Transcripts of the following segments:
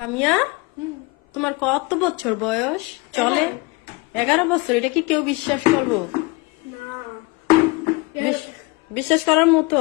কামিয়া, তোমার কত বছর বয়স? চলে 11 বছর। এটা কি কেউ বিশ্বাস করবো? বিশ্বাস করার মতো?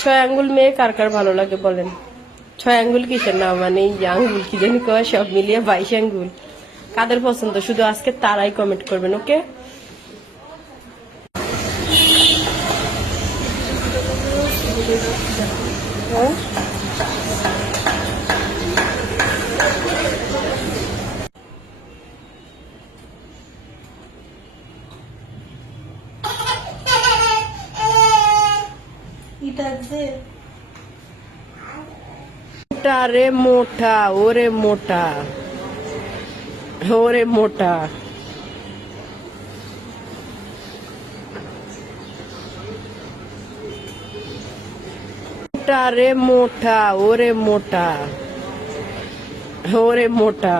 ছয় আঙ্গুল মেয়ে কার কার ভালো লাগে বলেন? ছয় আঙ্গুল কিসের নাম? মানে এই আঙ্গুল কি জানি কয়, সব মিলিয়ে 22 আঙ্গুল। কাদের পছন্দ শুধু আজকে তারাই কমেন্ট করবেন, ওকে? মোটা রে মোটা, ওরে মোটা, ওরে মোটা। মোটা রে মোটা, ওরে মোটা, ওরে মোটা।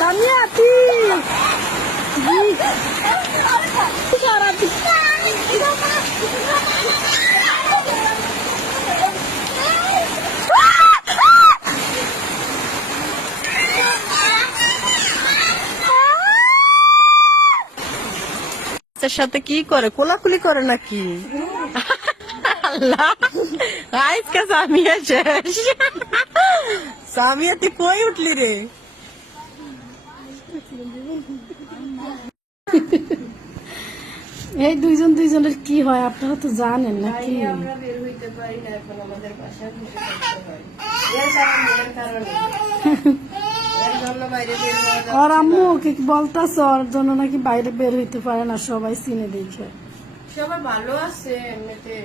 কামিয়া সাথে কি করে, কোলাকুলি করে নাকি? আল্লাহ, আজকে সামিয়া শেষ। সামিয়া তুই কই উঠলি রে? এই দুইজন দুইজনের কি হয় আপনারা তো জানেন নাকি? আমরা বের হইতে পারি না এখন, আমাদের বাসায় বসে থাকতে হয়। এর কারণে এর জন্য বাইরে বের হওয়া যায়। ওর আম্মু কি বলতাছে ওর জন্য নাকি বাইরে বের হইতে পারে না, সবাই চিনে দেখে। সবাই ভালো আছে এমনিতে,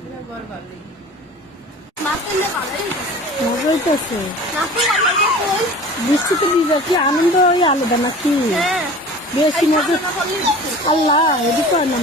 সবার ভালোই। মজা হইতেছে। বৃষ্টিতে ভিজা কি আনন্দ আলাদা নাকি? বেশি মজা। আল্লাহ এদিকে না।